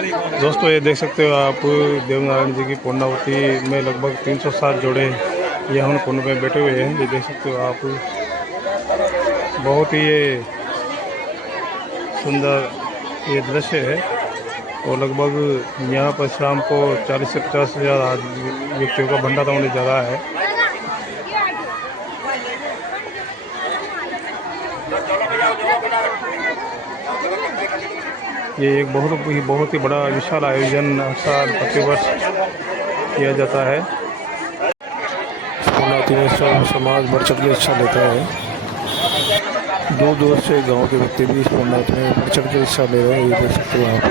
दोस्तों ये देख सकते हो आप देवनारायण जी की पूर्णावती में लगभग 307 जोड़े यहाँ कुंड में बैठे हुए हैं। ये देख सकते हो आप, बहुत ही ये सुंदर ये दृश्य है। और लगभग यहाँ पर शाम को 40 से 50 हज़ार व्यक्तियों का भंडारा होने जा रहा है। ये एक बहुत ही बड़ा विशाल आयोजन हर साल प्रतिवर्ष किया जाता है। पूर्णावती में सब समाज बढ़ चढ़ के हिस्सा लेता है। दूर दूर से गांव के व्यक्ति भी इस पूर्णावती में बढ़ चढ़ के हिस्सा ले रहे हैं। ये देख सकते हो आप,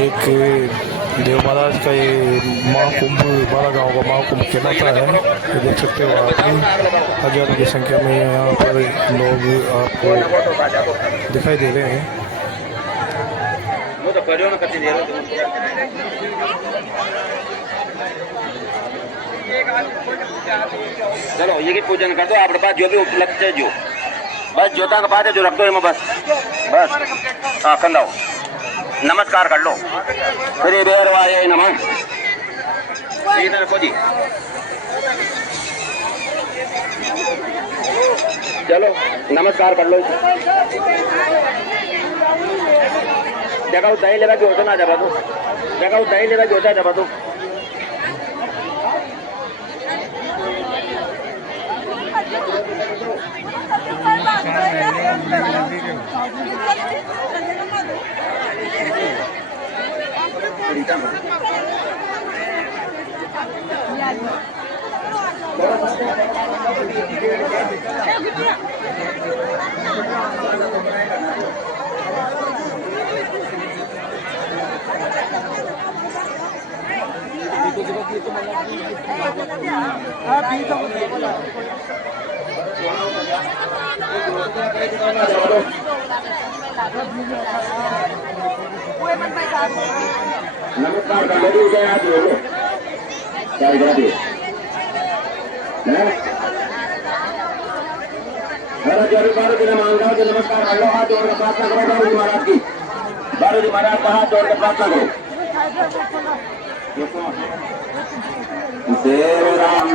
एक देव महाराज का ये महाकुंभ बाला गाँव का महाकुंभ कहलाता है। ये देख सकते हो आप, हजारों की संख्या में यहाँ पर लोग आपको दिखाई दे रहे हैं। चलो ये पूजन कर दो आप पास जो भी उपलब्ध है, जो बस जोता का बात है जो रख दो इनमें बस हाँ कंदाओ नमस्कार कर लो। फिर बेरवाए नमः इधर को जी। चलो नमस्कार कर लो। जगह दही लेवा की होता ना जबा दो, जगह दही लेवा की होता जबा दो। नमस्कार कर लो क्या याद हो क्या इधर भी जरूर बारू जी ने मांगा कि नमस्कार कर लो, हाथ जोड़कर प्रार्थना करो बारू जी महाराज की। बारू जी महाराज का हाथ जोड़कर प्रार्थना करो। देव राम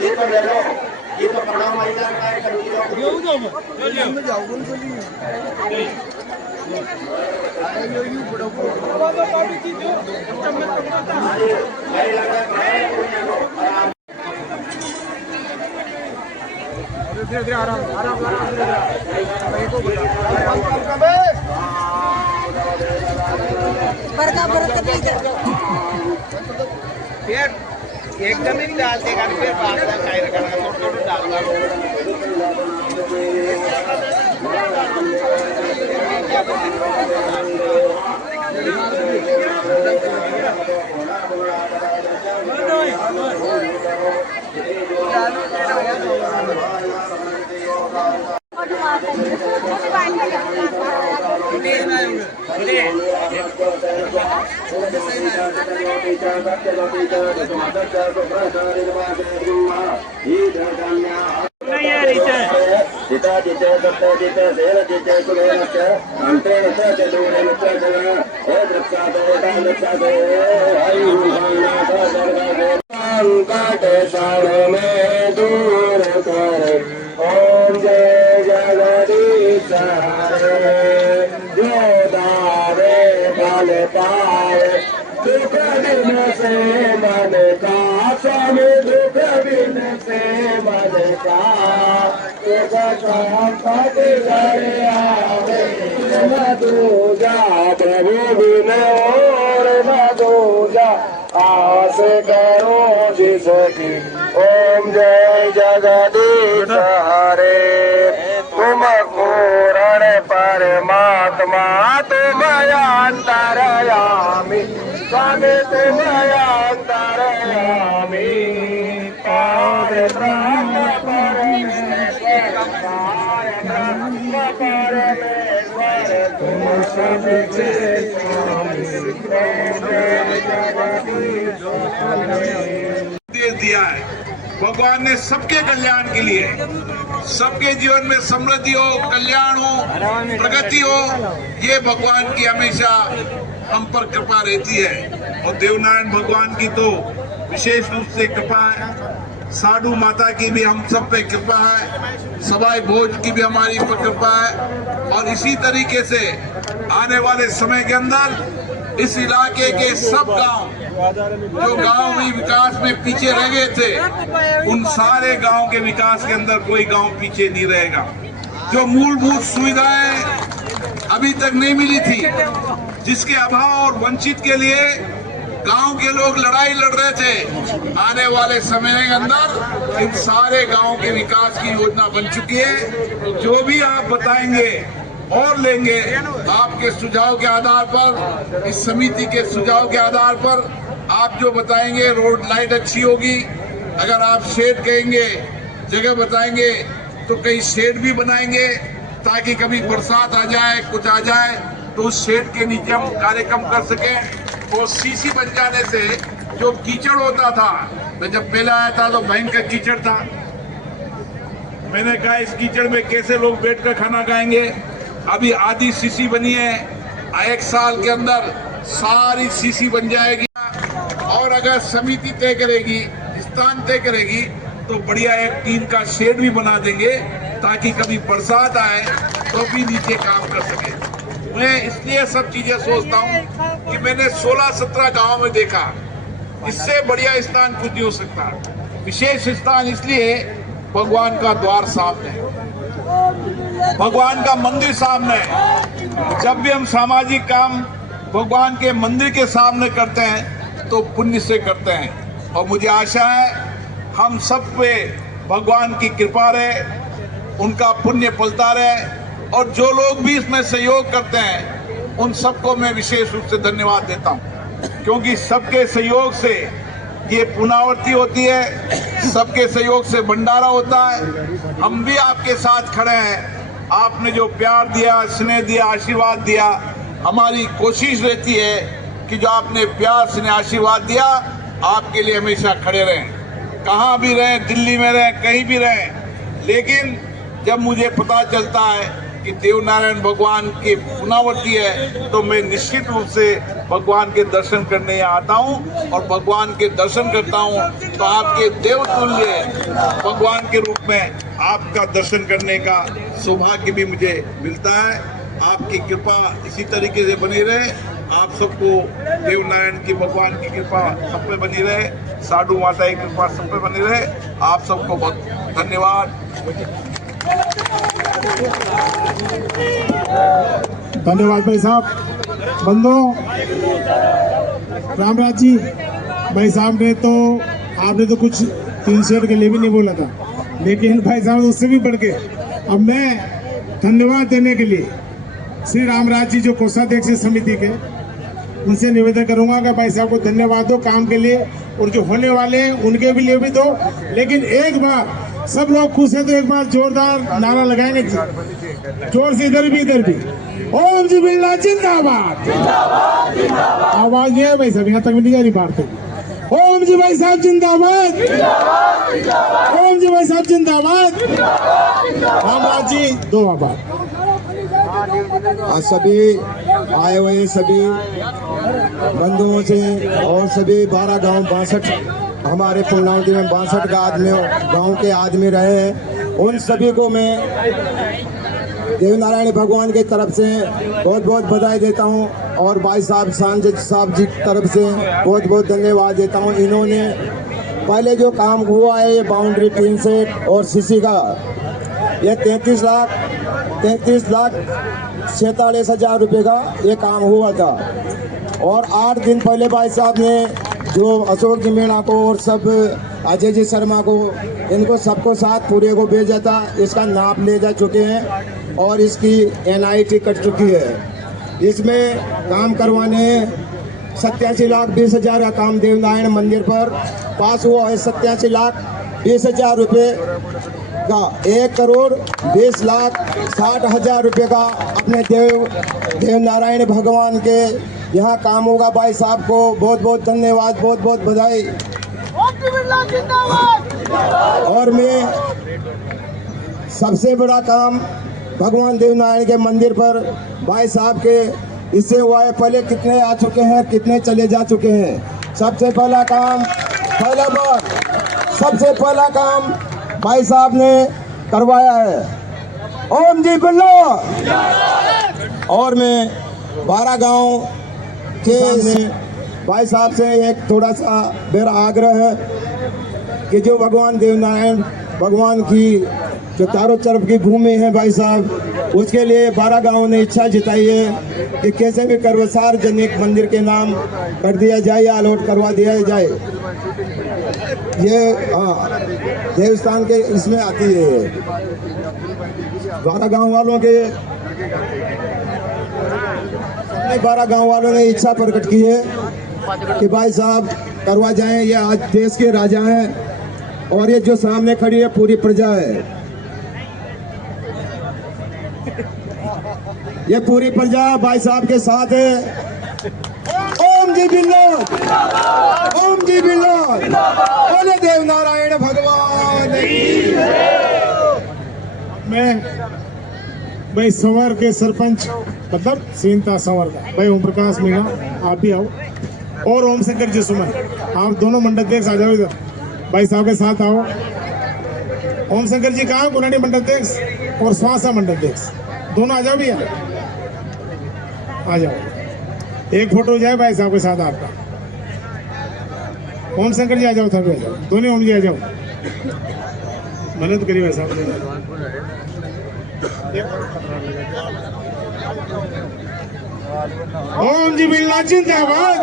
ये तो ले लो, ये तो प्रणाम महिला का है धीरे-धीरे आराम फिर एकदम ही डाल देगा, फिर बाद में खाई रखना थोड़ा डालना। जिता जिते सत्य जिते सेव जिते कुलेनश्च अन्तेन च चतुरेण च जगः हे वृक्षादयता वृक्षादे आयुर्भानाथ सर्वदे संकट सर्व में दूर करे ओम जय जगदीश हरे जो दावे फल पावे दुख दिन से मन का स्वामी दुख दिन से मन का दूजा प्रभु बिन और न दूजा आस करो जिसकी ओम जय जगदीश हरे तुम पूर्ण परमात्मा तुम अंतरयामी स्वामी तुम अंतरयामी पार ब्रह्म दिया है। भगवान ने सबके कल्याण के लिए, सबके जीवन में समृद्धि हो, कल्याण हो, प्रगति हो, ये भगवान की हमेशा हम पर कृपा रहती है। और देवनारायण भगवान की तो विशेष रूप से कृपा है, साधु माता की भी हम सब पे कृपा है, सवाई भोज की भी हमारी पर कृपा है। और इसी तरीके से आने वाले समय के अंदर इस इलाके के सब गांव जो गांव भी विकास में पीछे रह गए थे, उन सारे गांव के विकास के अंदर कोई गांव पीछे नहीं रहेगा। जो मूलभूत सुविधाएं अभी तक नहीं मिली थी, जिसके अभाव और वंचित के लिए गांव के लोग लड़ाई लड़ रहे थे, आने वाले समय के अंदर इन सारे गांव के विकास की योजना बन चुकी है। जो भी आप बताएंगे और लेंगे, आपके सुझाव के आधार पर, इस समिति के सुझाव के आधार पर आप जो बताएंगे, रोड लाइट अच्छी होगी। अगर आप शेड कहेंगे, जगह बताएंगे, तो कई शेड भी बनाएंगे ताकि कभी बरसात आ जाए, कुछ आ जाए तो उस शेड के नीचे हम कार्यक्रम कर सकें। और सीसी बन जाने से जो कीचड़ होता था, मैं जब पहले आया था तो भयंकर कीचड़ था, मैंने कहा इस कीचड़ में कैसे लोग बैठकर खाना खाएंगे। अभी आधी सीसी बनी है, 1 साल के अंदर सारी सीसी बन जाएगी। और अगर समिति तय करेगी, स्थान तय करेगी, तो बढ़िया एक टीन का शेड भी बना देंगे ताकि कभी बरसात आए तो भी नीचे काम कर सके। मैं इसलिए सब चीजें सोचता हूँ कि मैंने 16-17 गांव में देखा, इससे बढ़िया स्थान कुछ नहीं हो सकता। विशेष स्थान इसलिए भगवान का द्वार सामने है, भगवान का मंदिर सामने है। जब भी हम सामाजिक काम भगवान के मंदिर के सामने करते हैं तो पुण्य से करते हैं। और मुझे आशा है हम सब पे भगवान की कृपा रहे, उनका पुण्य फलता रहे। और जो लोग भी इसमें सहयोग करते हैं, उन सबको मैं विशेष रूप से धन्यवाद देता हूं, क्योंकि सबके सहयोग से ये पुनरावृत्ति होती है, सबके सहयोग से भंडारा होता है। हम भी आपके साथ खड़े हैं, आपने जो प्यार दिया, स्नेह दिया, आशीर्वाद दिया, हमारी कोशिश रहती है कि जो आपने प्यार स्नेह आशीर्वाद दिया, आपके लिए हमेशा खड़े रहें, कहाँ भी रहें, दिल्ली में रहें, कहीं भी रहें। लेकिन जब मुझे पता चलता है कि देवनारायण भगवान की पुनरावृत्ति है, तो मैं निश्चित रूप से भगवान के दर्शन करने आता हूँ। और भगवान के दर्शन करता हूँ तो आपके देवतुल्य भगवान के रूप में आपका दर्शन करने का सौभाग्य भी मुझे मिलता है। आपकी कृपा इसी तरीके से बनी रहे। आप सबको देवनारायण की, भगवान की कृपा सब पे बनी रहे, साधु माता की कृपा सब पे बनी रहे। आप सबको बहुत धन्यवाद। धन्यवाद भाई साहब। बंधुओं, रामराज जी, भाई साहब ने तो, आपने तो कुछ 3 शेर के लिए भी नहीं बोला था, लेकिन भाई साहब उससे भी बढ़ के अब मैं धन्यवाद देने के लिए श्री रामराज जी जो कोषाध्यक्ष समिति के, उनसे निवेदन करूंगा कि भाई साहब को धन्यवाद दो काम के लिए, और जो होने वाले हैं उनके भी लिए भी दो। लेकिन एक बार सब लोग खुश है तो एक बार जोरदार नारा लगाएंगे, जोर से, इधर भी इधर भी। ओम जी बिरला जिंदाबाद। आवाज नहीं है भाई साहब, यहाँ तक भी नहीं जा रही बाहर तक। ओम जी भाई साहब जिंदाबाद। ओम जी भाई साहब जिंदाबाद। रामराज जी दो आभार। आज सभी आए हुए सभी बंधुओं से और सभी 12 गांव 62 हमारे पूर्णावती में 62 गांव के आदमी रहे हैं, उन सभी को मैं देव नारायण भगवान की तरफ से बहुत बहुत बधाई देता हूं और भाई साहब सांसद साहब जी की तरफ से बहुत बहुत धन्यवाद देता हूं। इन्होंने पहले जो काम हुआ है ये बाउंड्री टीन सेट और सीसी का, ये 33 लाख 47,000 रुपये का ये काम हुआ था। और 8 दिन पहले भाई साहब ने जो अशोक जी मीणा को और सब अजय जी शर्मा को, इनको सबको साथ पूरे को भेजा था, इसका नाप ले जा चुके हैं और इसकी NIT कट चुकी है। इसमें काम करवाने 87,20,000 का काम देवनारायण मंदिर पर पास हुआ है। 87,20,000 रुपये का 1,20,60,000 रुपये का अपने देव नारायण भगवान के यहाँ काम होगा। भाई साहब को बहुत बहुत धन्यवाद, बहुत बहुत बधाई। और मैं सबसे बड़ा काम भगवान देव नारायण के मंदिर पर भाई साहब के इससे हुआ है। पहले कितने आ चुके हैं, कितने चले जा चुके हैं। सबसे पहला काम भाई साहब ने करवाया है। ओम जी बिल्लो। और मैं 12 गांव के भाई साहब से एक थोड़ा सा मेरा आग्रह है कि जो भगवान देवनारायण भगवान की जो चारों तरफ की भूमि है भाई साहब, उसके लिए 12 गांव ने इच्छा जताई है कि कैसे भी कर सार्वजनिक मंदिर के नाम कर दिया जाए या अलॉट करवा दिया जाए। ये देवस्थान के इसमें आती है। 12 गांव वालों के 12 गांव वालों ने इच्छा प्रकट की है कि भाई साहब करवा जाएं। ये आज देश के राजा हैं और ये जो सामने खड़ी है पूरी प्रजा है। ये पूरी प्रजा भाई साहब के साथ है। ओम जी बिल्लो, ओम जी बिल्लो, बोले देव नारायण भगवान। मैं भाई संवर के सरपंच मतलब सीनता संवर का भाई ओम प्रकाश मीणा, आप भी आओ, और ओम शंकर जी सुमन, आप दोनों मंडलाध्यक्ष आ जाओ इधर, भाई साहब के साथ आओ। ओम शंकर जी कहाँ, गुनानी मंडलाध्यक्ष और स्वासा मंडलाध्यक्ष, दोनों आ जाओ भैया, आ जाओ। एक फोटो हो जाए भाई साहब के साथ आपका। ओम शंकर जी आ जाओ, थक आ जाओ, दोनों ओम जी आ जाओ, मेहनत करिए भाई साहब। ओम जी बिल्ला जिंदाबाद।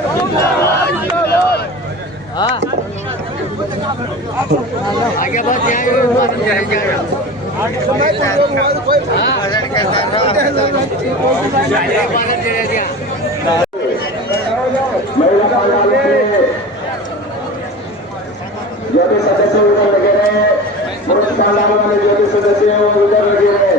आगे बढ़ जो भी सदस्य उधर लगे रहे, पुरुष पालाओं वाले जो भी सदस्य हैं वो उधर लगे रहे।